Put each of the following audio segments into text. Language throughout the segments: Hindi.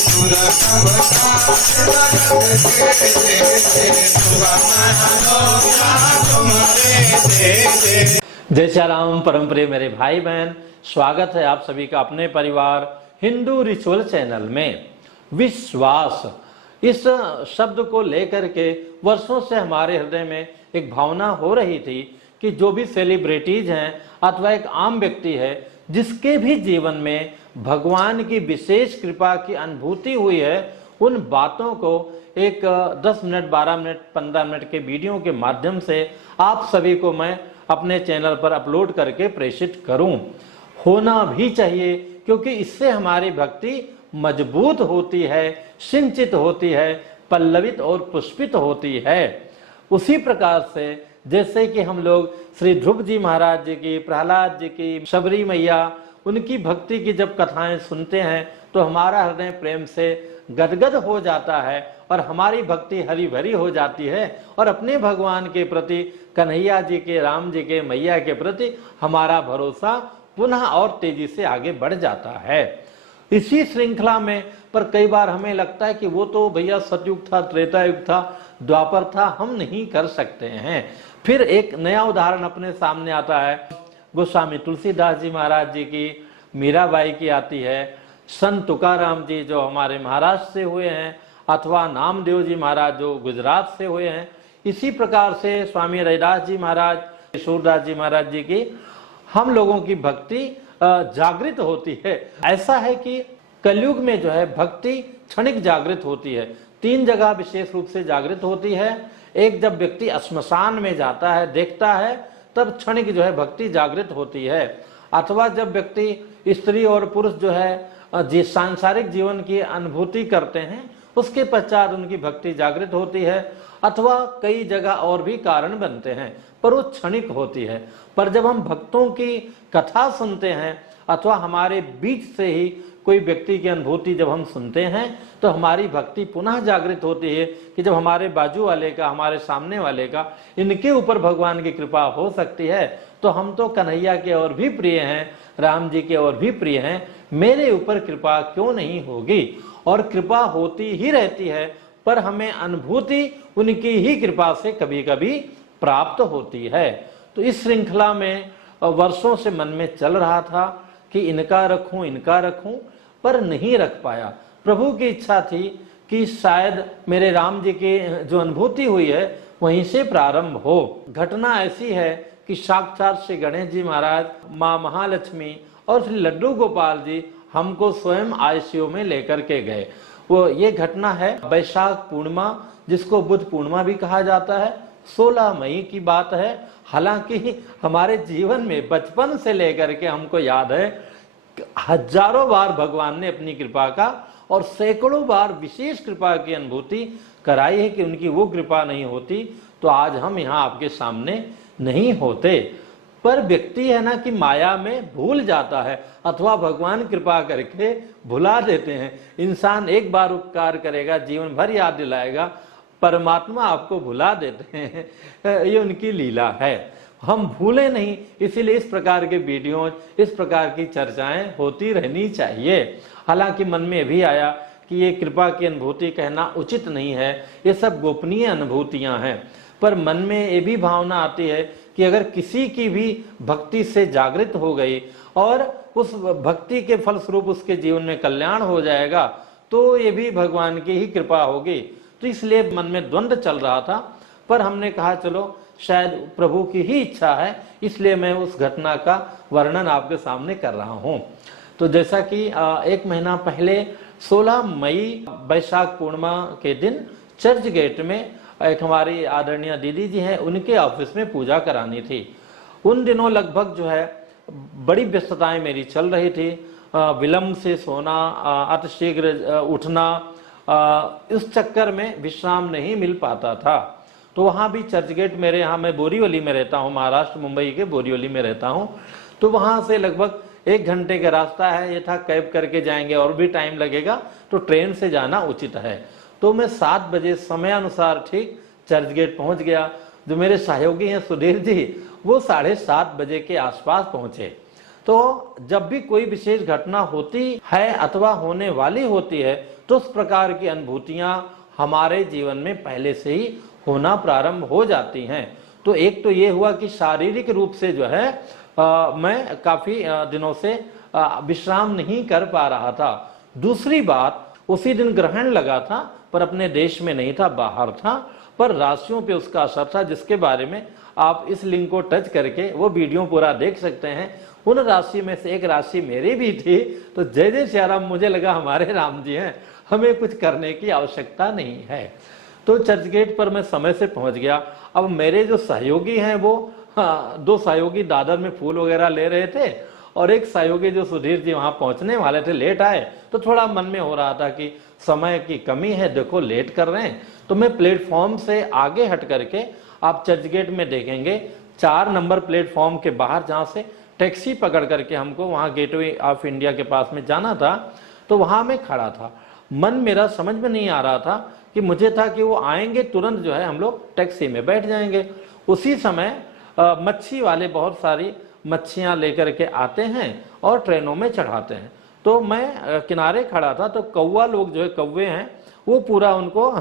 जय श्री राम। परम प्रिय मेरे भाई बहन, स्वागत है आप सभी का अपने परिवार हिंदू रिचुअल चैनल में। विश्वास इस शब्द को लेकर के वर्षों से हमारे हृदय में एक भावना हो रही थी कि जो भी सेलिब्रिटीज हैं अथवा एक आम व्यक्ति है जिसके भी जीवन में भगवान की विशेष कृपा की अनुभूति हुई है, उन बातों को एक 10 मिनट 12 मिनट 15 मिनट के वीडियो के माध्यम से आप सभी को मैं अपने चैनल पर अपलोड करके प्रेषित करूं। होना भी चाहिए, क्योंकि इससे हमारी भक्ति मजबूत होती है, सिंचित होती है, पल्लवित और पुष्पित होती है। उसी प्रकार से जैसे कि हम लोग श्री ध्रुव जी महाराज जी की, प्रहलाद जी की, शबरी मैया, उनकी भक्ति की जब कथाएं सुनते हैं तो हमारा हृदय प्रेम से गदगद हो जाता है और हमारी भक्ति हरी भरी हो जाती है और अपने भगवान के प्रति, कन्हैया जी के, राम जी के, मैया के प्रति हमारा भरोसा पुनः और तेजी से आगे बढ़ जाता है। इसी श्रृंखला में पर कई बार हमें लगता है कि वो तो भैया सतयुग था, त्रेता युग था, द्वापर था, हम नहीं कर सकते हैं। फिर एक नया उदाहरण अपने सामने आता है, गोस्वामी तुलसीदास जी महाराज जी की, मीराबाई की आती है, संत तुकाराम जी जो हमारे महाराष्ट्र से हुए हैं, अथवा नामदेव जी महाराज जो गुजरात से हुए हैं। इसी प्रकार से स्वामी रैदास जी महाराज, सूरदास जी महाराज जी की हम लोगों की भक्ति जागृत होती है। ऐसा है कि कलयुग में जो है भक्ति क्षणिक जागृत होती है। 3 जगह विशेष रूप से जागृत होती है। एक, जब व्यक्ति श्मशान में जाता है, देखता है, तब क्षणिक जो है भक्ति जागृत होती है। अथवा जब व्यक्ति स्त्री और पुरुष जो है सांसारिक जीवन की अनुभूति करते हैं, उसके पश्चात उनकी भक्ति जागृत होती है। अथवा कई जगह और भी कारण बनते हैं, पर वो क्षणिक होती है। पर जब हम भक्तों की कथा सुनते हैं अथवा हमारे बीच से ही कोई व्यक्ति की अनुभूति जब हम सुनते हैं तो हमारी भक्ति पुनः जागृत होती है कि जब हमारे बाजू वाले का, हमारे सामने वाले का, इनके ऊपर भगवान की कृपा हो सकती है तो हम तो कन्हैया के और भी प्रिय हैं, राम जी के और भी प्रिय हैं, मेरे ऊपर कृपा क्यों नहीं होगी। और कृपा होती ही रहती है, पर हमें अनुभूति उनकी ही कृपा से कभी कभी प्राप्त होती है। तो इस श्रृंखला में वर्षों से मन में चल रहा था कि इनका रखूं, इनका रखूं, पर नहीं रख पाया। प्रभु की इच्छा थी कि शायद मेरे राम जी की जो अनुभूति हुई है वहीं से प्रारंभ हो। घटना ऐसी है कि साक्षात श्री गणेश जी महाराज, माँ महालक्ष्मी और श्री लड्डू गोपाल जी हमको स्वयं आईसीयू में लेकर के गए। वो ये घटना है वैशाख पूर्णिमा, जिसको बुद्ध पूर्णिमा भी कहा जाता है, 16 मई की बात है। हालांकि हमारे जीवन में बचपन से लेकर के हमको याद है हजारों बार भगवान ने अपनी कृपा का और सैकड़ों बार विशेष कृपा की अनुभूति कराई है कि उनकी वो कृपा नहीं होती तो आज हम यहाँ आपके सामने नहीं होते। पर व्यक्ति है ना कि माया में भूल जाता है अथवा भगवान कृपा करके भुला देते हैं। इंसान एक बार उपकार करेगा, जीवन भर याद दिलाएगा, परमात्मा आपको भुला देते हैं। ये उनकी लीला है, हम भूले नहीं। इसीलिए इस प्रकार के वीडियो, इस प्रकार की चर्चाएं होती रहनी चाहिए। हालांकि मन में भी आया कि ये कृपा की अनुभूति कहना उचित नहीं है, ये सब गोपनीय अनुभूतियां हैं। पर मन में ये भी भावना आती है कि अगर किसी की भी भक्ति से जागृत हो गई और उस भक्ति के फलस्वरूप उसके जीवन में कल्याण हो जाएगा तो ये भी भगवान की ही कृपा होगी। तो इसलिए मन में द्वंद्व चल रहा था, पर हमने कहा चलो शायद प्रभु की ही इच्छा है, इसलिए मैं उस घटना का वर्णन आपके सामने कर रहा हूं। तो जैसा कि 1 महीना पहले 16 मई वैशाख पूर्णिमा के दिन चर्च गेट में एक हमारी आदरणीय दीदी जी हैं, उनके ऑफिस में पूजा करानी थी। उन दिनों लगभग जो है बड़ी व्यस्तताएं मेरी चल रही थी, विलंब से सोना, अतिशीघ्र उठना, इस चक्कर में विश्राम नहीं मिल पाता था। तो वहाँ भी चर्च गेट, मेरे यहाँ, मैं बोरीवली में रहता हूँ, महाराष्ट्र मुंबई के बोरीवली में रहता हूँ, तो वहाँ से लगभग 1 घंटे का रास्ता है। ये था कैब करके जाएंगे और भी टाइम लगेगा, तो ट्रेन से जाना उचित है। तो मैं 7 बजे समय अनुसार ठीक चर्च गेट पहुंच गया। जो मेरे सहयोगी हैं सुधीर जी, वो 7:30 बजे के आसपास पहुंचे। तो जब भी कोई विशेष घटना होती है अथवा होने वाली होती है तो उस प्रकार की अनुभूतियां हमारे जीवन में पहले से ही होना प्रारंभ हो जाती हैं। तो एक तो ये हुआ कि शारीरिक रूप से जो है मैं काफी दिनों से विश्राम नहीं कर पा रहा था। दूसरी बात, उसी दिन ग्रहण लगा था पर अपने देश में नहीं था, बाहर था, पर राशियों पे उसका असर था, जिसके बारे में आप इस लिंक को टच करके वो वीडियो पूरा देख सकते हैं। उन राशि में से एक राशि मेरी भी थी। तो जय जय श्री राम, मुझे लगा हमारे राम जी हैं, हमें कुछ करने की आवश्यकता नहीं है। तो चर्च गेट पर मैं समय से पहुंच गया। अब मेरे जो सहयोगी हैं वो दो सहयोगी दादर में फूल वगैरह ले रहे थे और एक सहयोगी जो सुधीर जी वहां पहुंचने वाले थे, लेट आए। तो थोड़ा मन में हो रहा था कि समय की कमी है, देखो लेट कर रहे हैं। तो मैं प्लेटफॉर्म से आगे हट करके, आप चर्च गेट में देखेंगे 4 नंबर प्लेटफॉर्म के बाहर, जहां से टैक्सी पकड़ करके हमको वहां गेटवे ऑफ इंडिया के पास में जाना था, तो वहां मैं खड़ा था। मन मेरा समझ में नहीं आ रहा था कि मुझे था कि वो आएंगे तुरंत जो है हम लोग टैक्सी में बैठ जाएंगे। उसी समय मच्छी वाले बहुत सारी मच्छियां लेकर के आते हैं और ट्रेनों में चढ़ाते हैं। तो मैं किनारे खड़ा था, तो कौवा लोग जो है, कौवे हैं, वो पूरा उनको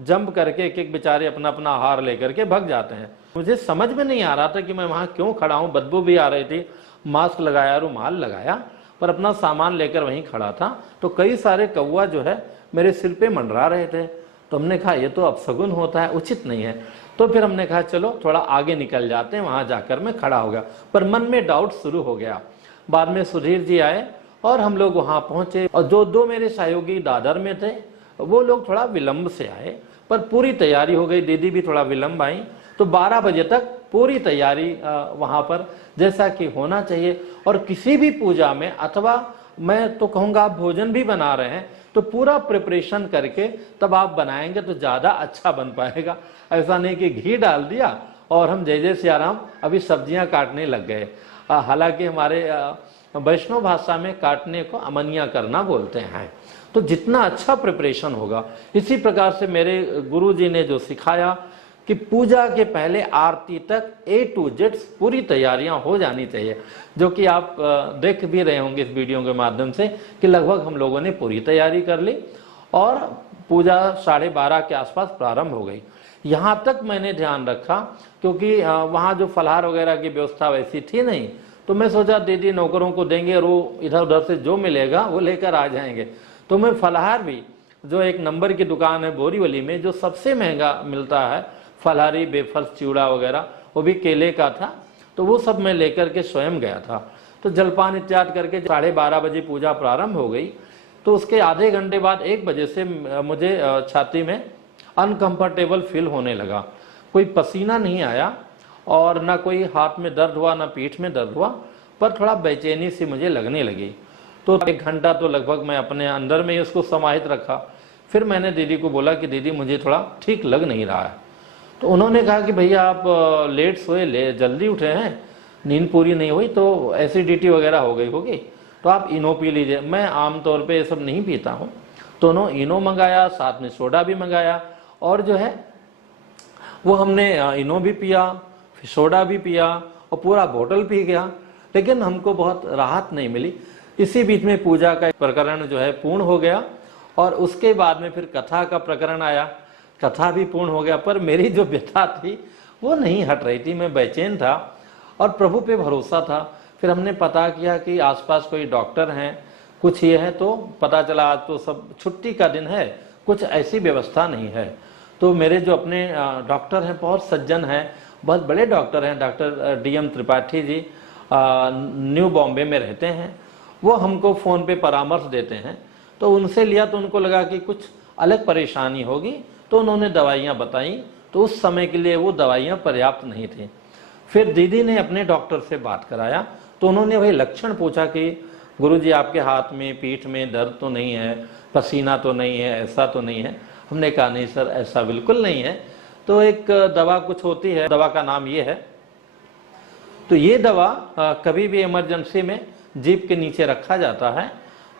जंप करके एक एक बेचारे अपना अपना आहार लेकर के भग जाते हैं। मुझे समझ में नहीं आ रहा था कि मैं वहां क्यों खड़ा हूं, बदबू भी आ रही थी, मास्क लगाया, रुमाल लगाया, पर अपना सामान लेकर वहीं खड़ा था। तो कई सारे कौवा जो है मेरे सिर पे मंडरा रहे थे। तो हमने कहा ये तो अपशगुन होता है, उचित नहीं है। तो फिर हमने कहा चलो थोड़ा आगे निकल जाते हैं, वहां जाकर मैं खड़ा हो गया। पर मन में डाउट शुरू हो गया। बाद में सुधीर जी आए और हम लोग वहां पहुंचे, और जो 2 मेरे सहयोगी दादर में थे वो लोग थोड़ा विलंब से आए, पर पूरी तैयारी हो गई। दीदी भी थोड़ा विलंब आई। तो 12 बजे तक पूरी तैयारी वहां पर जैसा कि होना चाहिए। और किसी भी पूजा में, अथवा मैं तो कहूंगा आप भोजन भी बना रहे हैं तो पूरा प्रिपरेशन करके तब आप बनाएंगे तो ज्यादा अच्छा बन पाएगा। ऐसा नहीं कि घी डाल दिया और हम जय जय सिया राम अभी सब्जियां काटने लग गए। हालांकि हमारे वैष्णव भाषा में काटने को अमनिया करना बोलते हैं। तो जितना अच्छा प्रिपरेशन होगा, इसी प्रकार से मेरे गुरु जी ने जो सिखाया कि पूजा के पहले आरती तक A to Z पूरी तैयारियां हो जानी चाहिए, जो कि आप देख भी रहे होंगे इस वीडियो के माध्यम से कि लगभग हम लोगों ने पूरी तैयारी कर ली और पूजा 12:30 के आसपास प्रारंभ हो गई। यहाँ तक मैंने ध्यान रखा, क्योंकि वहाँ जो फलाहार वगैरह की व्यवस्था वैसी थी नहीं, तो मैं सोचा दीदी नौकरों को देंगे और वो इधर उधर से जो मिलेगा वो लेकर आ जाएंगे। तो मैं फलाहार भी, जो एक नंबर की दुकान है बोरीवली में, जो सबसे महंगा मिलता है फलाहारी, वेफर्स, चिवड़ा वगैरह, वो भी केले का था, तो वो सब मैं लेकर के स्वयं गया था। तो जलपान इत्यादि करके 12:30 बजे पूजा प्रारंभ हो गई। तो उसके आधे घंटे बाद 1 बजे से मुझे छाती में अनकंफर्टेबल फील होने लगा। कोई पसीना नहीं आया और ना कोई हाथ में दर्द हुआ, ना पीठ में दर्द हुआ, पर थोड़ा बेचैनी सी मुझे लगने लगी। तो 1 घंटा तो लगभग मैं अपने अंदर में ही उसको समाहित रखा। फिर मैंने दीदी को बोला कि दीदी मुझे थोड़ा ठीक लग नहीं रहा है। तो उन्होंने कहा कि भैया आप लेट सोए, जल्दी उठे हैं, नींद पूरी नहीं हुई, तो एसिडिटी वगैरह हो गई होगी, तो आप इनो पी लीजिए। मैं आमतौर पे ये सब नहीं पीता हूँ। तो उन्होंने इनो मंगाया, साथ में सोडा भी मंगाया, और जो है वो हमने इनो भी पिया, फिर सोडा भी पिया और पूरा बोतल पी गया, लेकिन हमको बहुत राहत नहीं मिली। इसी बीच में पूजा का प्रकरण जो है पूर्ण हो गया और उसके बाद में फिर कथा का प्रकरण आया, कथा भी पूर्ण हो गया। पर मेरी जो व्यथा थी वो नहीं हट रही थी, मैं बेचैन था और प्रभु पे भरोसा था। फिर हमने पता किया कि आसपास कोई डॉक्टर हैं, कुछ ये है, तो पता चला आज तो सब छुट्टी का दिन है, कुछ ऐसी व्यवस्था नहीं है। तो मेरे जो अपने डॉक्टर हैं, बहुत सज्जन हैं, बहुत बड़े डॉक्टर हैं, doctor DM Tripathi ji new Bombay में रहते हैं, वो हमको फ़ोन पे परामर्श देते हैं। तो उनसे लिया तो उनको लगा कि कुछ अलग परेशानी होगी, तो उन्होंने दवाइयाँ बताई। तो उस समय के लिए वो दवाइयाँ पर्याप्त नहीं थी। फिर दीदी ने अपने डॉक्टर से बात कराया, तो उन्होंने वही लक्षण पूछा कि गुरुजी आपके हाथ में, पीठ में दर्द तो नहीं है, पसीना तो नहीं है, ऐसा तो नहीं है। हमने कहा नहीं सर, ऐसा बिल्कुल नहीं है। तो एक दवा कुछ होती है, दवा का नाम ये है। तो ये दवा कभी भी इमरजेंसी में जीप के नीचे रखा जाता है।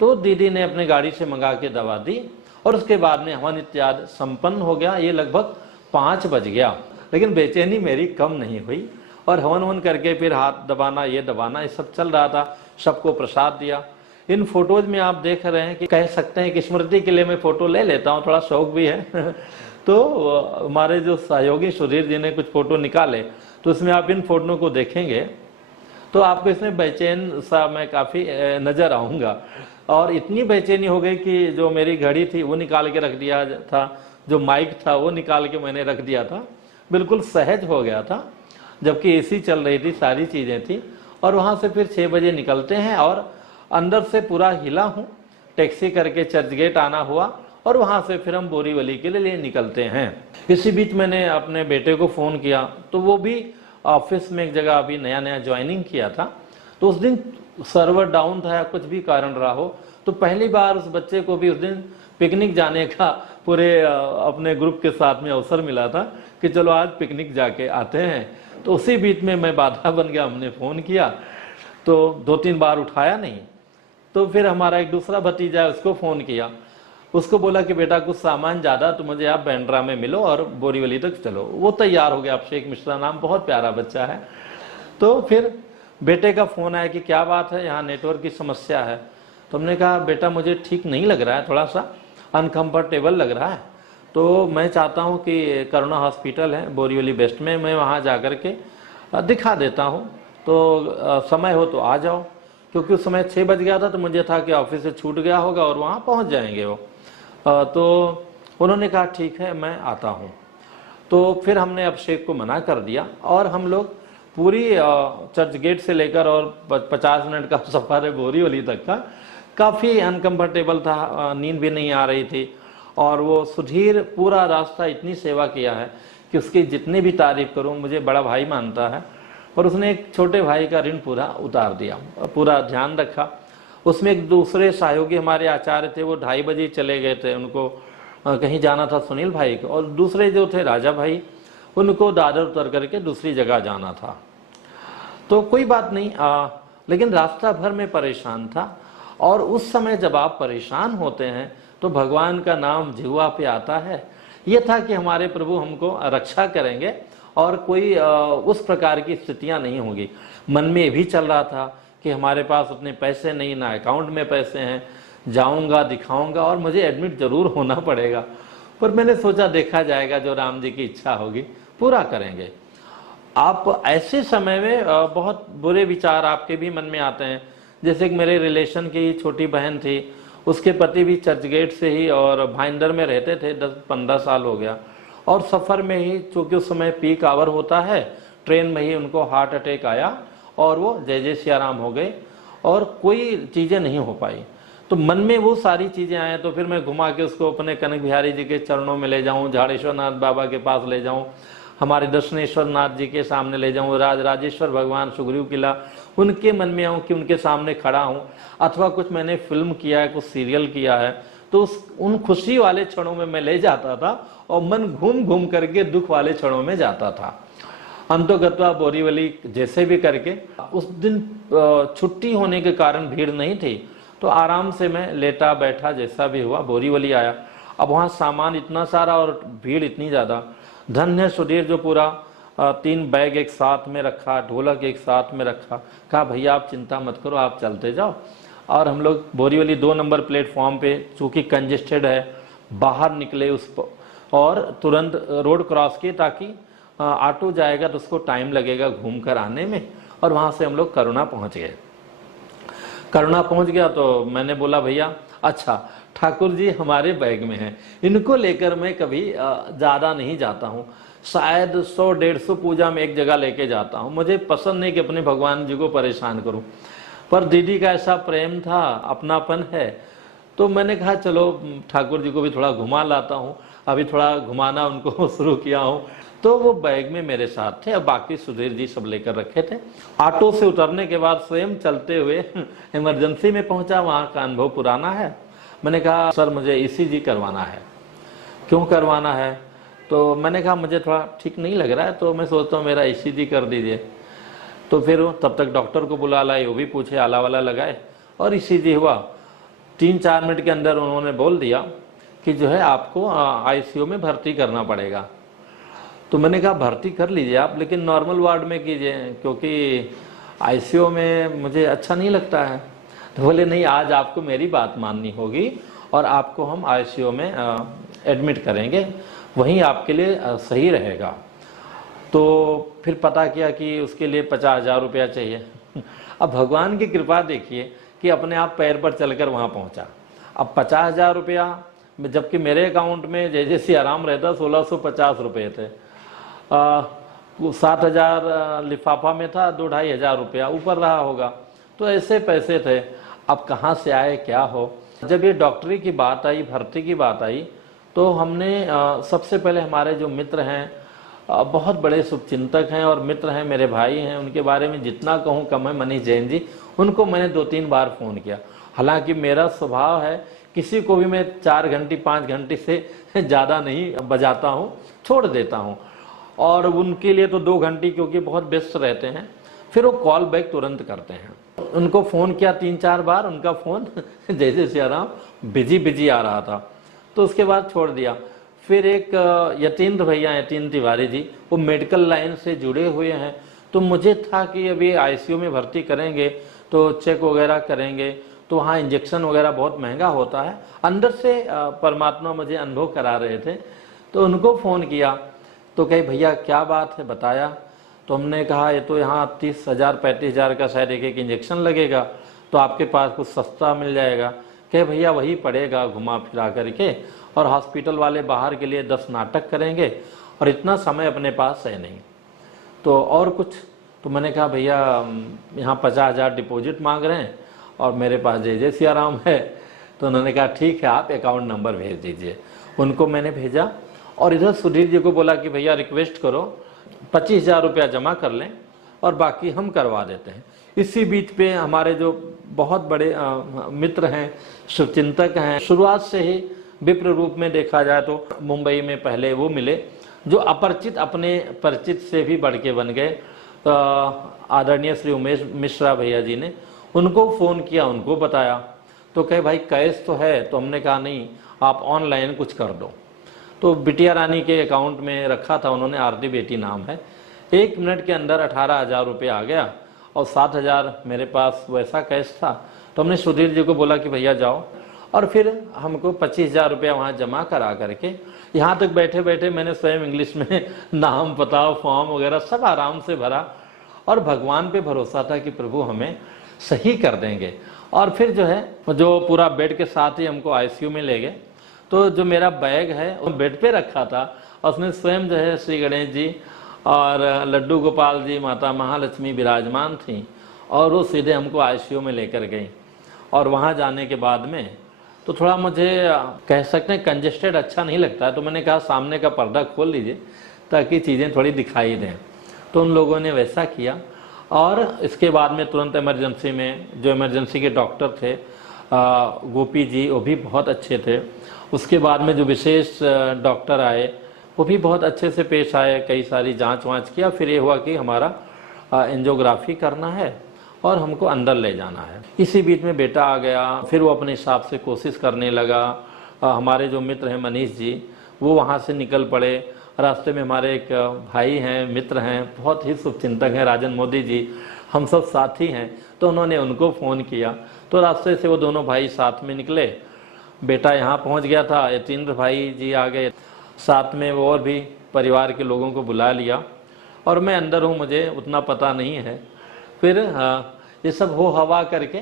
तो दीदी ने अपने गाड़ी से मंगा के दवा दी और उसके बाद में हवन इत्यादि संपन्न हो गया। ये लगभग 5 बज गया, लेकिन बेचैनी मेरी कम नहीं हुई और हवन करके फिर हाथ दबाना, ये दबाना, ये सब चल रहा था। सबको प्रसाद दिया। इन फोटोज में आप देख रहे हैं कि कह सकते हैं कि स्मृति के लिए मैं फोटो ले लेता हूँ, थोड़ा शौक भी है तो हमारे जो सहयोगी सुधीर जी ने कुछ फोटो निकाले, तो उसमें आप इन फोटो को देखेंगे तो आपको इसमें बेचैन सा मैं काफ़ी नज़र आऊँगा। और इतनी बेचैनी हो गई कि जो मेरी घड़ी थी वो निकाल के रख दिया था, जो माइक था वो निकाल के मैंने रख दिया था, बिल्कुल सहज हो गया था, जबकि एसी चल रही थी, सारी चीज़ें थी। और वहाँ से फिर 6 बजे निकलते हैं और अंदर से पूरा हिला हूँ, टैक्सी करके चर्च गेट आना हुआ और वहाँ से फिर हम बोरीवली के लिए निकलते हैं। इसी बीच मैंने अपने बेटे को फ़ोन किया, तो वो भी ऑफिस में एक जगह अभी नया नया ज्वाइनिंग किया था, तो उस दिन सर्वर डाउन था या कुछ भी कारण रहा हो, तो पहली बार उस बच्चे को भी उस दिन पिकनिक जाने का पूरे अपने ग्रुप के साथ में अवसर मिला था कि चलो आज पिकनिक जाके आते हैं। तो उसी बीच में मैं बाधा बन गया, हमने फ़ोन किया तो 2-3 बार उठाया नहीं, तो फिर हमारा एक दूसरा भतीजा है, उसको फ़ोन किया, उसको बोला कि बेटा कुछ सामान ज़्यादा, तो मुझे आप बैंड्रा में मिलो और बोरीवली तक चलो। वो तैयार हो गया, अभिषेक मिश्रा नाम, बहुत प्यारा बच्चा है। तो फिर बेटे का फ़ोन आया कि क्या बात है, यहाँ नेटवर्क की समस्या है। तो हमने कहा बेटा मुझे ठीक नहीं लग रहा है, थोड़ा सा अनकम्फर्टेबल लग रहा है, तो मैं चाहता हूँ कि करुणा हॉस्पिटल है बोरीवली वेस्ट में, मैं वहाँ जा कर के दिखा देता हूँ, तो समय हो तो आ जाओ। क्योंकि उस समय 6 बज गया था, तो मुझे था कि ऑफिस से छूट गया होगा और वहाँ पहुँच जाएंगे वो। तो उन्होंने कहा ठीक है मैं आता हूँ। तो फिर हमने अभिषेक को मना कर दिया और हम लोग पूरी चर्च गेट से लेकर और 50 मिनट का सफ़र है बोरीवली तक का, काफ़ी अनकम्फर्टेबल था, नींद भी नहीं आ रही थी। और वो सुधीर पूरा रास्ता इतनी सेवा किया है कि उसकी जितनी भी तारीफ़ करूँ, मुझे बड़ा भाई मानता है, और उसने एक छोटे भाई का ऋण पूरा उतार दिया, पूरा ध्यान रखा। उसमें एक दूसरे सहयोगी हमारे आचार्य थे, वो 2:30 बजे चले गए थे, उनको कहीं जाना था सुनील भाई को, और दूसरे जो थे राजा भाई, उनको दादर उतर करके दूसरी जगह जाना था। तो कोई बात नहीं, लेकिन रास्ता भर में परेशान था। और उस समय जब आप परेशान होते हैं तो भगवान का नाम जिह्वा पे आता है। ये था कि हमारे प्रभु हमको रक्षा करेंगे और कोई उस प्रकार की स्थितियां नहीं होंगी। मन में ये भी चल रहा था कि हमारे पास उतने पैसे नहीं, ना अकाउंट में पैसे हैं, जाऊंगा दिखाऊंगा और मुझे एडमिट जरूर होना पड़ेगा। पर मैंने सोचा देखा जाएगा, जो राम जी की इच्छा होगी पूरा करेंगे। आप ऐसे समय में बहुत बुरे विचार आपके भी मन में आते हैं। जैसे कि मेरे रिलेशन की छोटी बहन थी, उसके पति भी चर्चगेट से ही और भाईंदर में रहते थे, 10-15 साल हो गया, और सफ़र में ही, चूँकि उस समय पीक आवर होता है, ट्रेन में ही उनको हार्ट अटैक आया और वो जय जय सियाराम हो गए और कोई चीज़ें नहीं हो पाई। तो मन में वो सारी चीज़ें आए, तो फिर मैं घुमा के उसको अपने कनक बिहारी जी के चरणों में ले जाऊँ, झाड़ेश्वर नाथ बाबा के पास ले जाऊँ, हमारे दर्शनेश्वर नाथ जी के सामने ले जाऊँ, राजेश्वर भगवान सुग्रीव किला, उनके मन में आऊँ कि उनके सामने खड़ा हूँ। अथवा कुछ मैंने फिल्म किया है, कुछ सीरियल किया है, तो उन खुशी वाले क्षणों में मैं ले जाता था और मन घूम घूम करके दुख वाले क्षणों में जाता था। अंतोगत्वा बोरीवली जैसे भी करके, उस दिन छुट्टी होने के कारण भीड़ नहीं थी, तो आराम से मैं लेटा बैठा जैसा भी हुआ बोरीवली आया। अब वहाँ सामान इतना सारा और भीड़ इतनी ज़्यादा। धन्य सुधीर जो पूरा 3 बैग एक साथ में रखा, ढोलक एक साथ में रखा, कहा भैया आप चिंता मत करो, आप चलते जाओ। और हम लोग बोरीवली 2 नंबर प्लेटफॉर्म पे, चूँकि कंजेस्टेड है, बाहर निकले और तुरंत रोड क्रॉस किए, ताकि ऑटो जाएगा तो उसको टाइम लगेगा घूम कर आने में। और वहाँ से हम लोग करुणा पहुँच गए। करुणा पहुँच गया तो मैंने बोला भैया अच्छा ठाकुर जी हमारे बैग में हैं, इनको लेकर मैं कभी ज़्यादा नहीं जाता हूँ, शायद 100-150 पूजा में एक जगह लेके जाता हूँ। मुझे पसंद नहीं कि अपने भगवान जी को परेशान करूँ, पर दीदी का ऐसा प्रेम था, अपनापन है, तो मैंने कहा चलो ठाकुर जी को भी थोड़ा घुमा लाता हूँ। अभी थोड़ा घुमाना उनको शुरू किया हूँ, तो वो बैग में मेरे साथ थे। अब बाकी सुधीर जी सब लेकर रखे थे। ऑटो से उतरने के बाद स्वयं चलते हुए इमरजेंसी में पहुँचा, वहाँ का अनुभव पुराना है। मैंने कहा सर मुझे ईसीजी करवाना है। क्यों करवाना है? तो मैंने कहा मुझे थोड़ा ठीक नहीं लग रहा है, तो मैं सोचता हूँ मेरा ईसीजी कर दीजिए। तो फिर तब तक डॉक्टर को बुला लाए, वो भी पूछे, आला वाला लगाए और ईसीजी हुआ। 3-4 मिनट के अंदर उन्होंने बोल दिया कि जो है आपको आईसीयू में भर्ती करना पड़ेगा। तो मैंने कहा भर्ती कर लीजिए आप, लेकिन नॉर्मल वार्ड में कीजिए, क्योंकि आईसीयू में मुझे अच्छा नहीं लगता है। तो बोले नहीं, आज आपको मेरी बात माननी होगी और आपको हम आईसीयू में एडमिट करेंगे, वहीं आपके लिए सही रहेगा। तो फिर पता किया कि उसके लिए 50,000 रुपया चाहिए। अब भगवान की कृपा देखिए कि अपने आप पैर पर चलकर वहाँ पहुँचा। अब 50,000 रुपया, जबकि मेरे अकाउंट में जैसे सियाराम रहता 1650 रुपये थे। 7,000 लिफाफा में था, 2-2,500 रुपया ऊपर रहा होगा। तो ऐसे पैसे थे, अब कहाँ से आए क्या हो। जब ये डॉक्टरी की बात आई, भर्ती की बात आई, तो हमने सबसे पहले हमारे जो मित्र हैं, बहुत बड़े शुभचिंतक हैं और मित्र हैं, मेरे भाई हैं, उनके बारे में जितना कहूँ कम है, मनीष जैन जी, उनको मैंने 2-3 बार फ़ोन किया। हालांकि मेरा स्वभाव है, किसी को भी मैं 4 घंटे 5 घंटे से ज़्यादा नहीं बजाता हूँ, छोड़ देता हूँ। और उनके लिए तो 2 घंटे, क्योंकि बहुत व्यस्त रहते हैं, फिर वो कॉल बैक तुरंत करते हैं। उनको फ़ोन किया 3-4 बार, उनका फ़ोन जैसे सियाराम बिजी आ रहा था, तो उसके बाद छोड़ दिया। फिर एक यतीन्द्र भैया, यतीन्द्र तिवारी जी, वो मेडिकल लाइन से जुड़े हुए हैं, तो मुझे था कि अभी आईसीयू में भर्ती करेंगे तो चेक वगैरह करेंगे, तो वहाँ इंजेक्शन वगैरह बहुत महंगा होता है। अंदर से परमात्मा मुझे अनुभव करा रहे थे, तो उनको फ़ोन किया, तो कहे भैया क्या बात है, बताया। तो हमने कहा ये तो यहाँ 30,000-35,000 का शायद एक इंजेक्शन लगेगा, तो आपके पास कुछ सस्ता मिल जाएगा। कहे भैया वही पड़ेगा घुमा फिरा करके, और हॉस्पिटल वाले बाहर के लिए 10 नाटक करेंगे और इतना समय अपने पास है नहीं, तो और कुछ। तो मैंने कहा भैया यहाँ 50,000 डिपॉजिट मांग रहे हैं और मेरे पास जय सियाराम है। तो उन्होंने कहा ठीक है, आप अकाउंट नंबर भेज दीजिए। उनको मैंने भेजा और इधर सुधीर जी को बोला कि भैया रिक्वेस्ट करो 25,000 रुपया जमा कर लें और बाकी हम करवा देते हैं। इसी बीच पे हमारे जो बहुत बड़े मित्र हैं, शुभचिंतक हैं, शुरुआत से ही विप्र रूप में देखा जाए तो मुंबई में पहले वो मिले, जो अपरिचित अपने परिचित से भी बढ़ के बन गए। आदरणीय श्री उमेश मिश्रा भैया जी ने उनको फ़ोन किया, उनको बताया, तो कहे भाई कैश तो है। तो हमने कहा नहीं, आप ऑनलाइन कुछ कर दो। तो बिटिया रानी के अकाउंट में रखा था उन्होंने, आरती बेटी नाम है। 1 मिनट के अंदर 18,000 रुपये आ गया और 7,000 मेरे पास वैसा कैश था। तो हमने सुधीर जी को बोला कि भैया जाओ, और फिर हमको 25,000 रुपया वहाँ जमा करा करके, यहाँ तक बैठे बैठे मैंने स्वयं इंग्लिश में नाम पता फॉर्म वगैरह सब आराम से भरा, और भगवान पे भरोसा था कि प्रभु हमें सही कर देंगे। और फिर जो है, जो पूरा बेड के साथ ही हमको आईसीयू में ले गए। तो जो मेरा बैग है वो बेड पे रखा था, और उसमें स्वयं जो है श्री गणेश जी और लड्डू गोपाल जी, माता महालक्ष्मी विराजमान थी, और वो सीधे हमको आईसीयू में लेकर गई। और वहाँ जाने के बाद में तो थोड़ा मुझे कह सकते हैं कंजेस्टेड अच्छा नहीं लगता है, तो मैंने कहा सामने का पर्दा खोल लीजिए ताकि चीज़ें थोड़ी दिखाई दें। तो उन लोगों ने वैसा किया, और इसके बाद में तुरंत इमरजेंसी में जो इमरजेंसी के डॉक्टर थे गोपी जी, वो भी बहुत अच्छे थे। उसके बाद में जो विशेष डॉक्टर आए वो भी बहुत अच्छे से पेश आए, कई सारी जांच वाँच किया। फिर ये हुआ कि हमारा एंजियोग्राफी करना है और हमको अंदर ले जाना है। इसी बीच में बेटा आ गया, फिर वो अपने हिसाब से कोशिश करने लगा। हमारे जो मित्र हैं मनीष जी, वो वहाँ से निकल पड़े। रास्ते में हमारे एक भाई हैं, मित्र हैं, बहुत ही शुभचिंतक हैं, राजन मोदी जी, हम सब साथी हैं, तो उन्होंने उनको फ़ोन किया। तो रास्ते से वो दोनों भाई साथ में निकले। बेटा यहाँ पहुँच गया था, यतीन्द्र भाई जी आ गए, साथ में वो और भी परिवार के लोगों को बुला लिया, और मैं अंदर हूँ, मुझे उतना पता नहीं है। फिर ये सब हो हवा करके,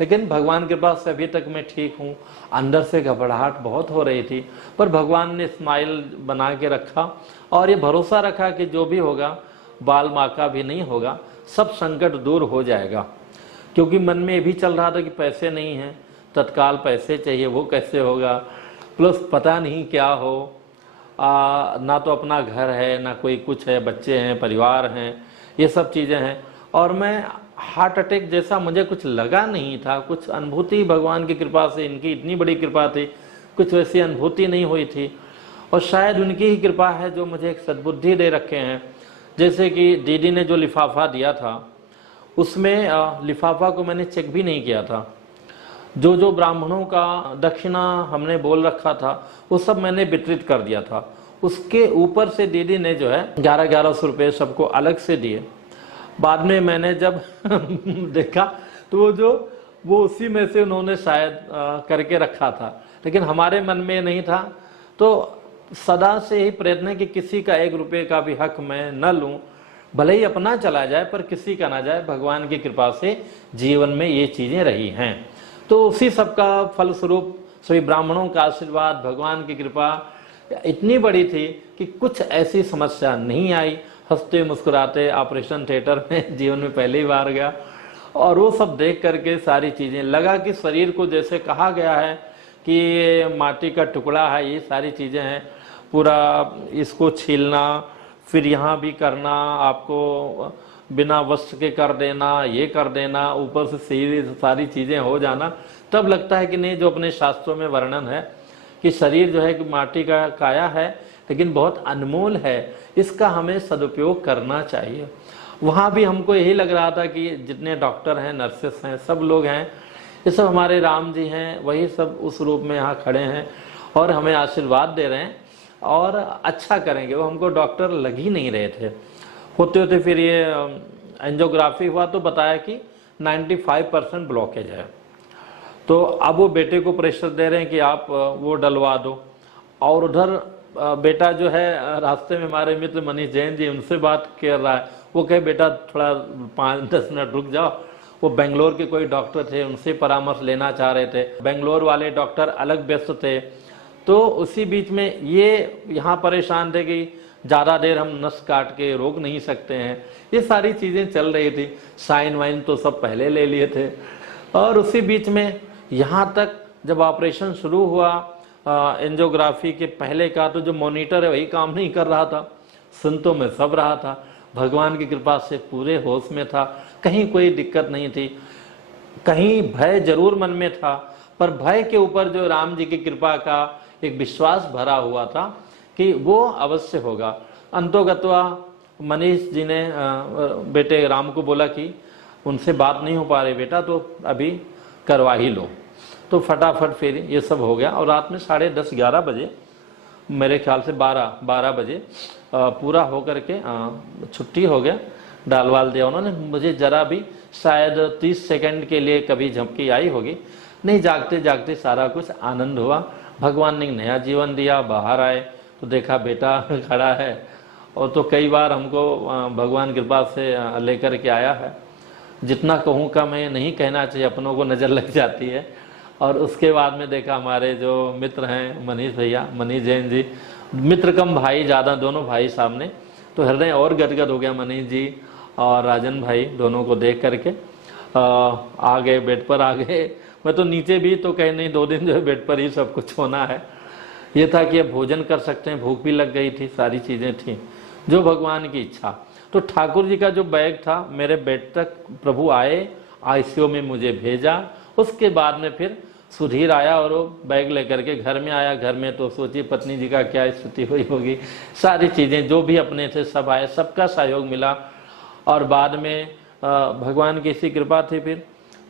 लेकिन भगवान के पास अभी तक मैं ठीक हूँ। अंदर से घबराहट बहुत हो रही थी, पर भगवान ने स्माइल बना के रखा, और ये भरोसा रखा कि जो भी होगा बाल माँ का भी नहीं होगा, सब संकट दूर हो जाएगा। क्योंकि मन में ये भी चल रहा था कि पैसे नहीं हैं, तत्काल पैसे चाहिए, वो कैसे होगा, प्लस पता नहीं क्या हो। ना तो अपना घर है, ना कोई कुछ है, बच्चे हैं, परिवार हैं, ये सब चीज़ें हैं। और मैं हार्ट अटैक जैसा मुझे कुछ लगा नहीं था, कुछ अनुभूति भगवान की कृपा से, इनकी इतनी बड़ी कृपा थी, कुछ वैसी अनुभूति नहीं हुई थी। और शायद उनकी ही कृपा है जो मुझे एक सद्बुद्धि दे रखे हैं। जैसे कि दीदी ने जो लिफाफा दिया था, उसमें लिफाफा को मैंने चेक भी नहीं किया था। जो जो ब्राह्मणों का दक्षिणा हमने बोल रखा था वो सब मैंने वितरित कर दिया था। उसके ऊपर से दीदी ने जो है 1100 रुपये सबको अलग से दिए। बाद में मैंने जब देखा तो वो जो वो उसी में से उन्होंने शायद करके रखा था, लेकिन हमारे मन में नहीं था। तो सदा से ही प्रयत्न है कि किसी का 1 रुपये का भी हक मैं न लूं, भले ही अपना चला जाए पर किसी का ना जाए। भगवान की कृपा से जीवन में ये चीजें रही हैं। तो उसी सब का फलस्वरूप सभी ब्राह्मणों का आशीर्वाद, भगवान की कृपा इतनी बड़ी थी कि कुछ ऐसी समस्या नहीं आई। हंसते मुस्कुराते ऑपरेशन थिएटर में जीवन में पहली बार गया, और वो सब देख करके सारी चीजें लगा कि शरीर को जैसे कहा गया है कि ये माटी का टुकड़ा है, ये सारी चीजें हैं, पूरा इसको छीलना, फिर यहाँ भी करना, आपको बिना वस्त्र के कर देना, ये कर देना, ऊपर से सीधी सारी चीजें हो जाना। तब लगता है कि नहीं, जो अपने शास्त्रों में वर्णन है कि शरीर जो है कि माटी का काया है लेकिन बहुत अनमोल है, इसका हमें सदुपयोग करना चाहिए। वहाँ भी हमको यही लग रहा था कि जितने डॉक्टर हैं, नर्सेस हैं, सब लोग हैं, ये सब हमारे राम जी हैं, वही सब उस रूप में यहाँ खड़े हैं और हमें आशीर्वाद दे रहे हैं और अच्छा करेंगे। वो हमको डॉक्टर लग ही नहीं रहे थे। होते होते फिर ये एंजियोग्राफी हुआ तो बताया कि 95% ब्लॉकेज है। तो अब वो बेटे को प्रेशर दे रहे हैं कि आप वो डलवा दो, और उधर बेटा जो है रास्ते में हमारे मित्र मनीष जैन जी, उनसे बात कर रहा है। वो कहे बेटा थोड़ा 5-10 मिनट रुक जाओ। वो बेंगलोर के कोई डॉक्टर थे, उनसे परामर्श लेना चाह रहे थे। बेंगलोर वाले डॉक्टर अलग व्यस्त थे। तो उसी बीच में ये यहाँ परेशान थे कि ज़्यादा देर हम नस काट के रोक नहीं सकते हैं। ये सारी चीज़ें चल रही थी। साइन वाइन तो सब पहले ले लिए थे। और उसी बीच में यहाँ तक जब ऑपरेशन शुरू हुआ, एंजियोग्राफी के पहले का तो जो मॉनिटर है वही काम नहीं कर रहा था। सुन तो मैं सब रहा था, भगवान की कृपा से पूरे होश में था, कहीं कोई दिक्कत नहीं थी। कहीं भय जरूर मन में था, पर भय के ऊपर जो राम जी की कृपा का एक विश्वास भरा हुआ था कि वो अवश्य होगा। अंतोगत्वा मनीष जी ने बेटे राम को बोला कि उनसे बात नहीं हो पा रही बेटा, तो अभी करवा ही लो। तो फटाफट फिर ये सब हो गया, और रात में 10:30-11 बजे, मेरे ख्याल से 12 बजे पूरा हो करके छुट्टी हो गया, डालवाल दिया उन्होंने। मुझे जरा भी शायद 30 सेकंड के लिए कभी झपकी आई होगी नहीं। जागते जागते सारा कुछ आनंद हुआ। भगवान ने नया जीवन दिया। बाहर आए तो देखा बेटा खड़ा है, और तो कई बार हमको भगवान कृपा से लेकर के आया है। जितना कहूँ का मैं नहीं कहना चाहिए, अपनों को नज़र लग जाती है। और उसके बाद में देखा हमारे जो मित्र हैं मनीष भैया, मनीष जैन जी, मित्र कम भाई ज़्यादा, दोनों भाई सामने, तो हृदय और गदगद हो गया। मनीष जी और राजन भाई दोनों को देख करके आ गए, बेड पर आ गए। मैं तो नीचे भी तो कहीं नहीं, 2 दिन जो है बेड पर ही सब कुछ होना है। ये था कि अब भोजन कर सकते हैं, भूख भी लग गई थी, सारी चीज़ें थी, जो भगवान की इच्छा। तो ठाकुर जी का जो बैग था मेरे बेड तक प्रभु आए, आईसीयू में मुझे भेजा। उसके बाद में फिर सुधीर आया और वो बैग लेकर के घर में आया। घर में तो सोचिए पत्नी जी का क्या स्थिति हुई होगी। सारी चीज़ें जो भी अपने थे सब आए, सबका सहयोग मिला। और बाद में भगवान की इसी कृपा थी, फिर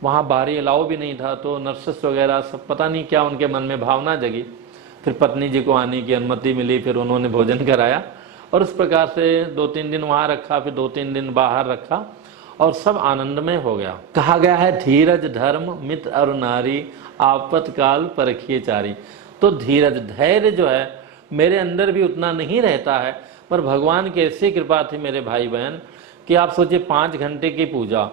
वहाँ बाहरी अलाउ भी नहीं था, तो नर्सेस वगैरह सब पता नहीं क्या उनके मन में भावना जगी। फिर पत्नी जी को आने की अनुमति मिली, फिर उन्होंने भोजन कराया, और उस प्रकार से 2-3 दिन वहाँ रखा, फिर 2-3 दिन बाहर रखा, और सब आनंदमय हो गया। कहा गया है धीरज धर्म मित्र और नारी, आपतकाल परखिए चारी। तो धीरज, धैर्य जो है मेरे अंदर भी उतना नहीं रहता है, पर भगवान की ऐसी कृपा थी मेरे भाई बहन कि आप सोचिए 5 घंटे की पूजा,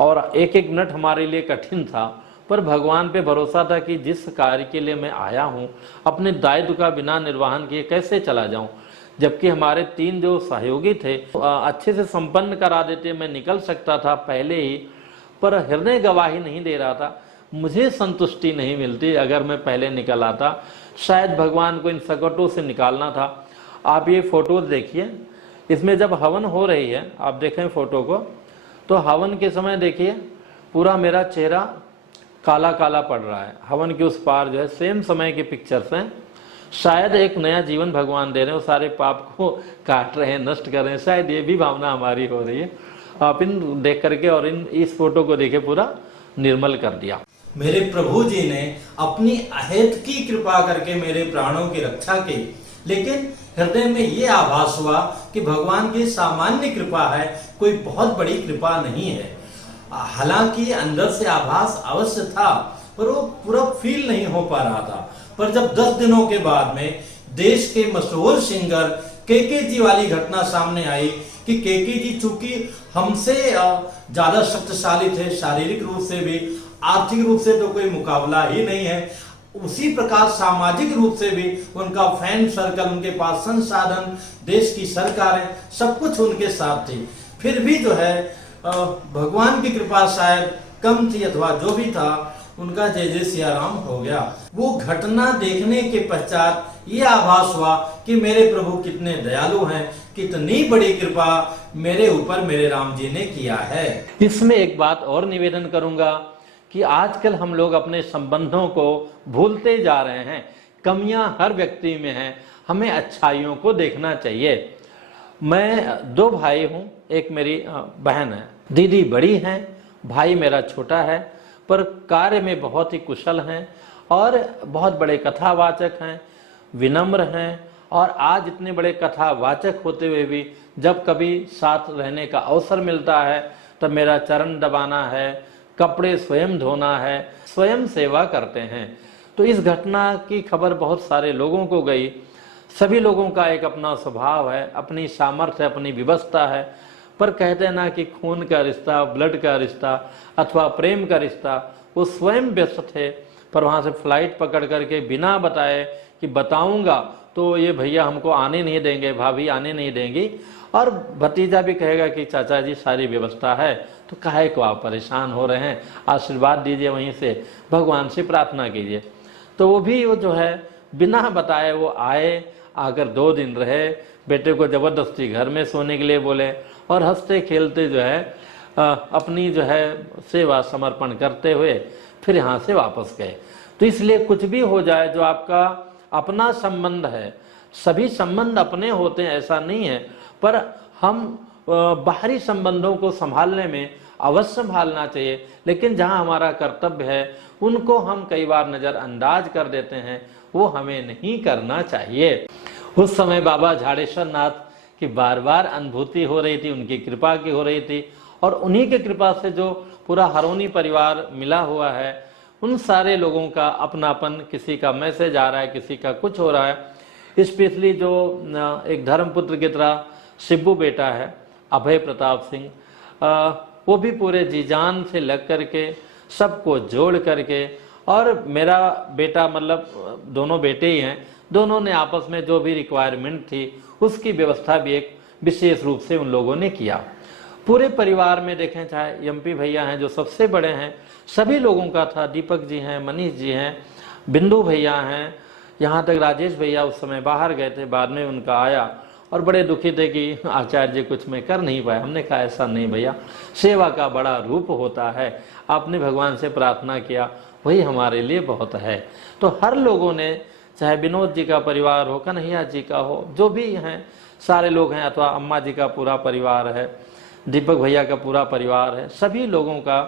और 1-1 मिनट हमारे लिए कठिन था, पर भगवान पे भरोसा था कि जिस कार्य के लिए मैं आया हूँ, अपने दायित्व का बिना निर्वहन किए कैसे चला जाऊँ। जबकि हमारे 3 जो सहयोगी थे अच्छे से संपन्न करा देते, मैं निकल सकता था पहले ही, पर हृदय गवाही नहीं दे रहा था। मुझे संतुष्टि नहीं मिलती अगर मैं पहले निकल आता। शायद भगवान को इन संकटों से निकालना था। आप ये फोटोज देखिए, इसमें जब हवन हो रही है, आप देखें फोटो को, तो हवन के समय देखिए पूरा मेरा चेहरा काला काला पड़ रहा है। हवन के उस पार जो है सेम समय के पिक्चर्स हैं। शायद एक नया जीवन भगवान दे रहे हैं, वो सारे पाप को काट रहे हैं, नष्ट कर रहे हैं। शायद ये भी भावना हमारी हो रही है। आप इन देख करके और इस फोटो को देखे पूरा निर्मल कर दिया। मेरे प्रभु जी ने अपनी अहेत की कृपा करके मेरे प्राणों की रक्षा की, लेकिन हृदय में ये आभास हुआ कि भगवान की सामान्य कृपा है, कोई बहुत बड़ी कृपा नहीं है। हालांकि अंदर से आभास अवश्य था, पर वो पूरा फील नहीं हो पा रहा था। पर जब 10 दिनों के बाद में देश के मशहूर सिंगर केके जी वाली घटना सामने आई कि केके जी चूंकि हमसे ज्यादा शक्तिशाली थे, शारीरिक रूप से भी, आर्थिक रूप से तो कोई मुकाबला ही नहीं है, उसी प्रकार सामाजिक रूप से भी उनका फैन सर्कल, उनके पास संसाधन, देश की सरकारें, सब कुछ उनके साथ थी, फिर भी जो है भगवान की कृपा शायद कम थी अथवा जो भी था, उनका जय जय सिया राम हो गया। वो घटना देखने के पश्चात ये आभास हुआ कि मेरे प्रभु कितने दयालु हैं, कितनी बड़ी कृपा मेरे ऊपर मेरे राम जी ने किया है। इसमें एक बात और निवेदन करूंगा कि आजकल हम लोग अपने संबंधों को भूलते जा रहे हैं। कमियां हर व्यक्ति में हैं, हमें अच्छाइयों को देखना चाहिए। मैं 2 भाई हूं, एक मेरी बहन है, दीदी बड़ी हैं, भाई मेरा छोटा है, पर कार्य में बहुत ही कुशल हैं और बहुत बड़े कथावाचक हैं, विनम्र हैं। और आज इतने बड़े कथावाचक होते हुए भी जब कभी साथ रहने का अवसर मिलता है तब मेरा चरण दबाना है, कपड़े स्वयं धोना है, स्वयं सेवा करते हैं। तो इस घटना की खबर बहुत सारे लोगों को गई। सभी लोगों का एक अपना स्वभाव है, अपनी सामर्थ्य, अपनी व्यवस्था है, पर कहते हैं ना कि खून का रिश्ता, ब्लड का रिश्ता अथवा प्रेम का रिश्ता, वो स्वयं व्यस्त थे, पर वहाँ से फ्लाइट पकड़ करके बिना बताए कि बताऊंगा तो ये भैया हमको आने नहीं देंगे, भाभी आने नहीं देंगी, और भतीजा भी कहेगा कि चाचा जी सारी व्यवस्था है, तो काहे को आप परेशान हो रहे हैं, आशीर्वाद दीजिए, वहीं से भगवान से प्रार्थना कीजिए। तो वो भी वो जो है बिना बताए वो आए, आकर 2 दिन रहे, बेटे को जबरदस्ती घर में सोने के लिए बोले और हंसते खेलते जो है अपनी जो है सेवा समर्पण करते हुए फिर यहाँ से वापस गए। तो इसलिए कुछ भी हो जाए, जो आपका अपना संबंध है, सभी संबंध अपने होते हैं ऐसा नहीं है, पर हम बाहरी संबंधों को संभालने में अवश्य संभालना चाहिए, लेकिन जहाँ हमारा कर्तव्य है उनको हम कई बार नज़रअंदाज कर देते हैं, वो हमें नहीं करना चाहिए। उस समय बाबा झाड़ेश्वर नाथ की बार बार अनुभूति हो रही थी, उनकी कृपा की हो रही थी, और उन्हीं की कृपा से जो पूरा हरोनी परिवार मिला हुआ है, उन सारे लोगों का अपनापन, किसी का मैसेज आ रहा है, किसी का कुछ हो रहा है। स्पेशली जो एक धर्मपुत्र की तरह शिब्बू बेटा है, अभय प्रताप सिंह, वो भी पूरे जी जान से लग करके सबको जोड़ करके, और मेरा बेटा, मतलब दोनों बेटे ही हैं, दोनों ने आपस में जो भी रिक्वायरमेंट थी उसकी व्यवस्था भी एक विशेष रूप से उन लोगों ने किया। पूरे परिवार में देखें, चाहे एमपी भैया हैं जो सबसे बड़े हैं, सभी लोगों का था, दीपक जी हैं, मनीष जी हैं, बिंदु भैया हैं, यहाँ तक राजेश भैया उस समय बाहर गए थे, बाद में उनका आया और बड़े दुखी थे कि आचार्य जी कुछ मैं कर नहीं पाया। हमने कहा ऐसा नहीं भैया, सेवा का बड़ा रूप होता है, आपने भगवान से प्रार्थना किया, वही हमारे लिए बहुत है। तो हर लोगों ने, चाहे विनोद जी का परिवार हो, कन्हैया जी का हो, जो भी हैं सारे लोग हैं, अथवा अम्मा जी का पूरा परिवार है, दीपक भैया का पूरा परिवार है, सभी लोगों का,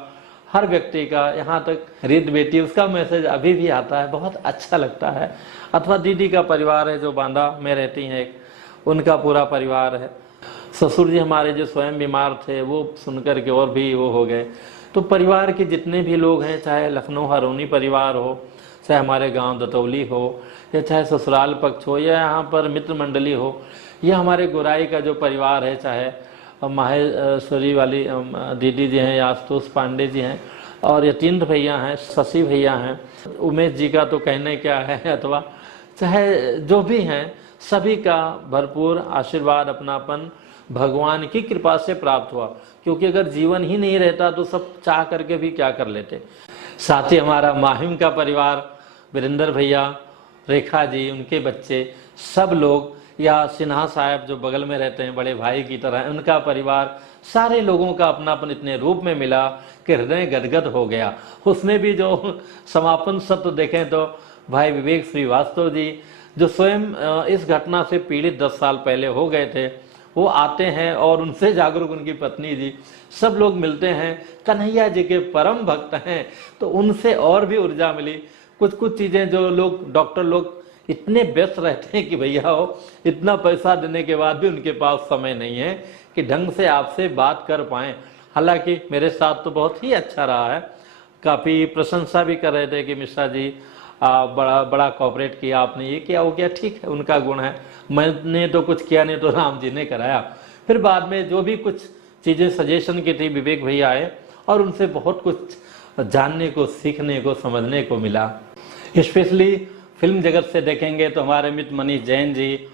हर व्यक्ति का, यहाँ तक रित बेटी, उसका मैसेज अभी भी आता है, बहुत अच्छा लगता है। अथवा दीदी का परिवार है जो बांदा में रहती हैं, एक उनका पूरा परिवार है। ससुर जी हमारे जो स्वयं बीमार थे, वो सुनकर के और भी वो हो गए। तो परिवार के जितने भी लोग हैं, चाहे लखनऊ हरोनी परिवार हो, चाहे हमारे गांव दतौली हो, या चाहे ससुराल पक्ष हो, या यहाँ पर मित्र मंडली हो, या हमारे गोराई का जो परिवार है, चाहे माहेश्वरी वाली दीदी जी हैं, या आशुतोष पांडे जी हैं, और यतीन्द्र भैया हैं, शशि भैया हैं, उमेश जी का तो कहने क्या है, अथवा चाहे जो भी हैं, सभी का भरपूर आशीर्वाद, अपनापन भगवान की कृपा से प्राप्त हुआ। क्योंकि अगर जीवन ही नहीं रहता तो सब चाह करके भी क्या कर लेते। साथ ही हमारा माहिम का परिवार, वीरेंद्र भैया, रेखा जी, उनके बच्चे, सब लोग, या सिन्हा साहब जो बगल में रहते हैं, बड़े भाई की तरह, उनका परिवार, सारे लोगों का अपनापन इतने रूप में मिला कि हृदय गदगद हो गया। उसमें भी जो समापन सत्र देखें तो भाई विवेक श्रीवास्तव जी, जो स्वयं इस घटना से पीड़ित 10 साल पहले हो गए थे, वो आते हैं और उनसे जागरूक उनकी पत्नी जी, सब लोग मिलते हैं, कन्हैया जी के परम भक्त हैं, तो उनसे और भी ऊर्जा मिली। कुछ चीज़ें जो लोग, डॉक्टर लोग इतने व्यस्त रहते हैं कि भैया हो, इतना पैसा देने के बाद भी उनके पास समय नहीं है कि ढंग से आपसे बात कर पाएं। हालांकि मेरे साथ तो बहुत ही अच्छा रहा है, काफ़ी प्रशंसा भी कर रहे थे कि मिश्रा जी बड़ा बड़ा कोऑपरेट किया आपने, ये किया वो किया, ठीक है उनका गुण है, मैंने तो कुछ किया नहीं, तो राम जी ने कराया। फिर बाद में जो भी कुछ चीज़ें सजेशन की थी, विवेक भैया आए और उनसे बहुत कुछ जानने को, सीखने को, समझने को मिला। स्पेशली फिल्म जगत से देखेंगे तो हमारे मित्र मनीष जैन जी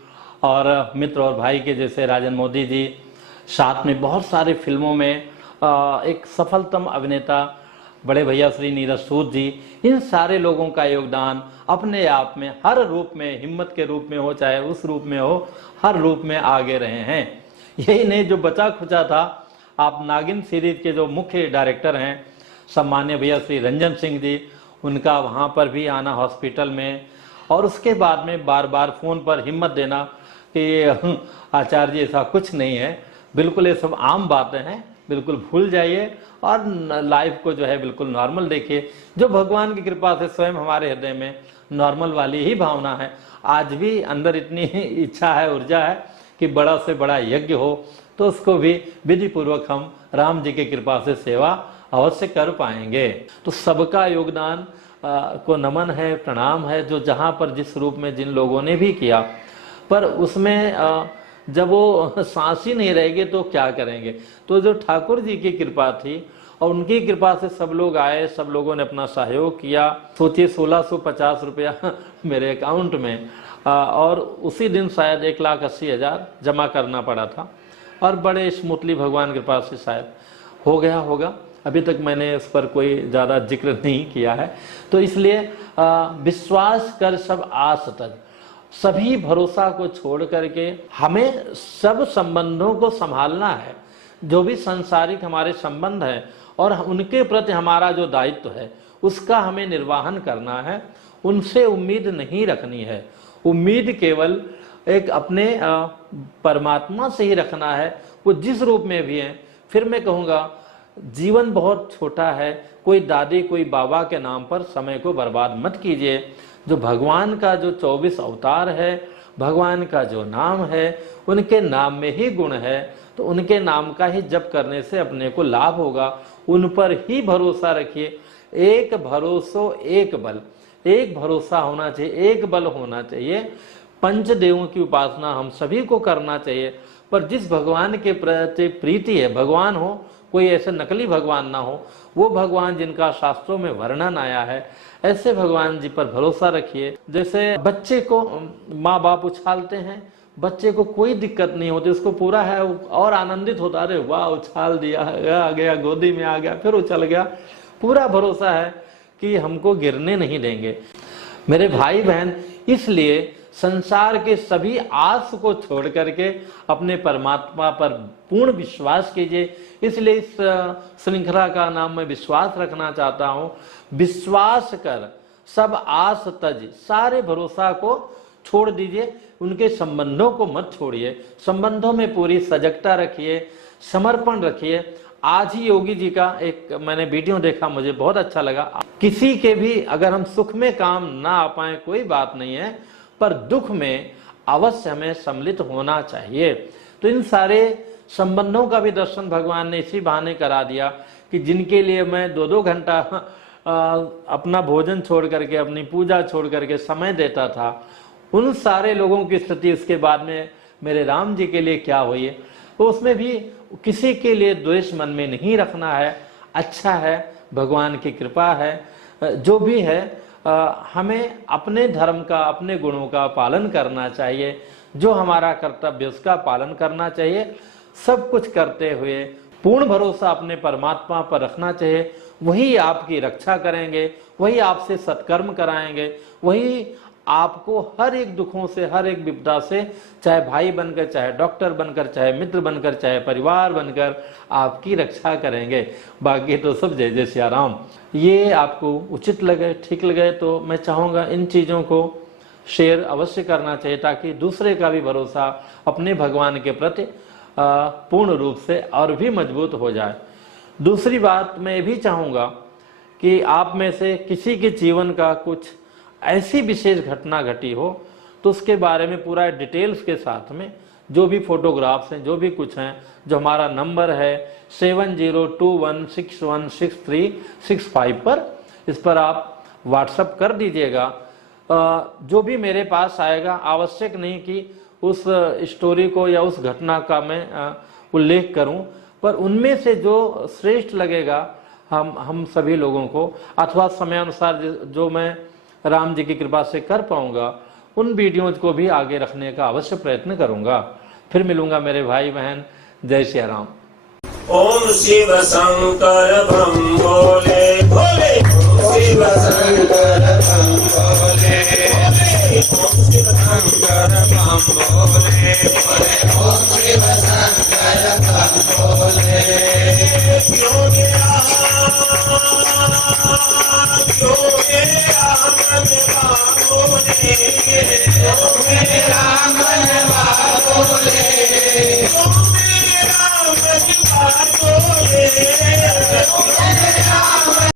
और मित्र और भाई के जैसे राजन मोदी जी, साथ में बहुत सारे फिल्मों में एक सफलतम अभिनेता बड़े भैया श्री नीरज सूद जी, इन सारे लोगों का योगदान अपने आप में हर रूप में, हिम्मत के रूप में हो चाहे उस रूप में हो, हर रूप में आगे रहे हैं। यही नहीं, जो बचा खुचा था, आप नागिन सीरीज के जो मुख्य डायरेक्टर हैं सम्मान्य भैया श्री रंजन सिंह जी, उनका वहाँ पर भी आना हॉस्पिटल में, और उसके बाद में बार बार फ़ोन पर हिम्मत देना कि आचार्य जी ऐसा कुछ नहीं है, बिल्कुल ये सब आम बातें हैं, बिल्कुल भूल जाइए और लाइफ को जो है बिल्कुल नॉर्मल देखिए। जो भगवान की कृपा से स्वयं हमारे हृदय में नॉर्मल वाली ही भावना है, आज भी अंदर इतनी इच्छा है, ऊर्जा है कि बड़ा से बड़ा यज्ञ हो तो उसको भी विधि पूर्वक हम राम जी की कृपा से सेवा अवश्य कर पाएंगे। तो सबका योगदान को नमन है, प्रणाम है, जो जहाँ पर जिस रूप में जिन लोगों ने भी किया, पर उसमें जब वो सांस ही नहीं रहेगी तो क्या करेंगे। तो जो ठाकुर जी की कृपा थी और उनकी कृपा से सब लोग आए, सब लोगों ने अपना सहयोग किया। सोचिए 1650 रुपया मेरे अकाउंट में, और उसी दिन शायद 1,80,000 जमा करना पड़ा था, और बड़े स्मूथली भगवान की कृपा से शायद हो गया होगा। अभी तक मैंने उस पर कोई ज़्यादा जिक्र नहीं किया है। तो इसलिए विश्वास कर सब आस तज, सभी भरोसा को छोड़ करके हमें सब संबंधों को संभालना है। जो भी सांसारिक हमारे संबंध हैं और उनके प्रति हमारा जो दायित्व है उसका हमें निर्वाहन करना है। उनसे उम्मीद नहीं रखनी है, उम्मीद केवल एक अपने परमात्मा से ही रखना है, वो जिस रूप में भी है। फिर मैं कहूँगा जीवन बहुत छोटा है, कोई दादी कोई बाबा के नाम पर समय को बर्बाद मत कीजिए। जो भगवान का जो 24 अवतार है, भगवान का जो नाम है, उनके नाम में ही गुण है, तो उनके नाम का ही जप करने से अपने को लाभ होगा। उन पर ही भरोसा रखिए। एक भरोसो एक बल, एक भरोसा होना चाहिए, एक बल होना चाहिए। पंचदेवों की उपासना हम सभी को करना चाहिए, पर जिस भगवान के प्रति प्रीति है, भगवान हो, कोई ऐसे नकली भगवान ना हो, वो भगवान जिनका शास्त्रों में वर्णन आया है, ऐसे भगवान जी पर भरोसा रखिए। जैसे बच्चे को माँ बाप उछालते हैं, बच्चे को कोई दिक्कत नहीं होती, उसको पूरा है और आनंदित होता, अरे वाह उछाल दिया, आ गया, गोदी में आ गया, फिर उछल गया, पूरा भरोसा है कि हमको गिरने नहीं देंगे। मेरे भाई बहन, इसलिए संसार के सभी आस को छोड़ करके अपने परमात्मा पर पूर्ण विश्वास कीजिए। इसलिए इस श्रृंखला का नाम मैं विश्वास रखना चाहता हूँ। विश्वास कर सब आस तज, सारे भरोसा को छोड़ दीजिए, उनके संबंधों को मत छोड़िए, संबंधों में पूरी सजगता रखिए, समर्पण रखिए। आज ही योगी जी का एक मैंने वीडियो देखा, मुझे बहुत अच्छा लगा। किसी के भी अगर हम सुख में काम ना आ पाए कोई बात नहीं है, पर दुख में अवश्य हमें सम्मिलित होना चाहिए। तो इन सारे संबंधों का भी दर्शन भगवान ने इसी बहाने करा दिया कि जिनके लिए मैं 2-2 घंटा अपना भोजन छोड़ करके, अपनी पूजा छोड़ करके समय देता था, उन सारे लोगों की स्थिति उसके बाद में मेरे राम जी के लिए क्या हुई है। तो उसमें भी किसी के लिए द्वेष मन में नहीं रखना है। अच्छा है, भगवान की कृपा है, जो भी है हमें अपने धर्म का, अपने गुणों का पालन करना चाहिए, जो हमारा कर्तव्य उसका पालन करना चाहिए। सब कुछ करते हुए पूर्ण भरोसा अपने परमात्मा पर रखना चाहिए। वही आपकी रक्षा करेंगे, वही आपसे सत्कर्म कराएंगे, वही आपको हर एक दुखों से, हर एक विपदा से, चाहे भाई बनकर, चाहे डॉक्टर बनकर, चाहे मित्र बनकर, चाहे परिवार बनकर आपकी रक्षा करेंगे। बाकी तो सब जय जय सिया राम। ये आपको उचित लगे, ठीक लगे तो मैं चाहूँगा इन चीज़ों को शेयर अवश्य करना चाहिए, ताकि दूसरे का भी भरोसा अपने भगवान के प्रति पूर्ण रूप से और भी मजबूत हो जाए। दूसरी बात मैं ये भी चाहूँगा कि आप में से किसी के जीवन का कुछ ऐसी विशेष घटना घटी हो तो उसके बारे में पूरा डिटेल्स के साथ में जो भी फोटोग्राफ्स हैं, जो भी कुछ हैं, जो हमारा नंबर है 7021616365 पर, इस पर आप व्हाट्सअप कर दीजिएगा। जो भी मेरे पास आएगा, आवश्यक नहीं कि उस स्टोरी को या उस घटना का मैं उल्लेख करूं, पर उनमें से जो श्रेष्ठ लगेगा हम सभी लोगों को, अथवा समयानुसार जो मैं राम जी की कृपा से कर पाऊंगा, उन वीडियोज को भी आगे रखने का अवश्य प्रयत्न करूंगा। फिर मिलूंगा मेरे भाई बहन। जय श्री राम। ओम शिव शंकर ब्रह्म भोले भोले, शिव शंकर ब्रह्म भोले भोले, ओम शिव शंकर ब्रह्म भोले भोले, ओम शिव शंकर ब्रह्म भोले। क्यों गया मन बाबू ने, क्यों गया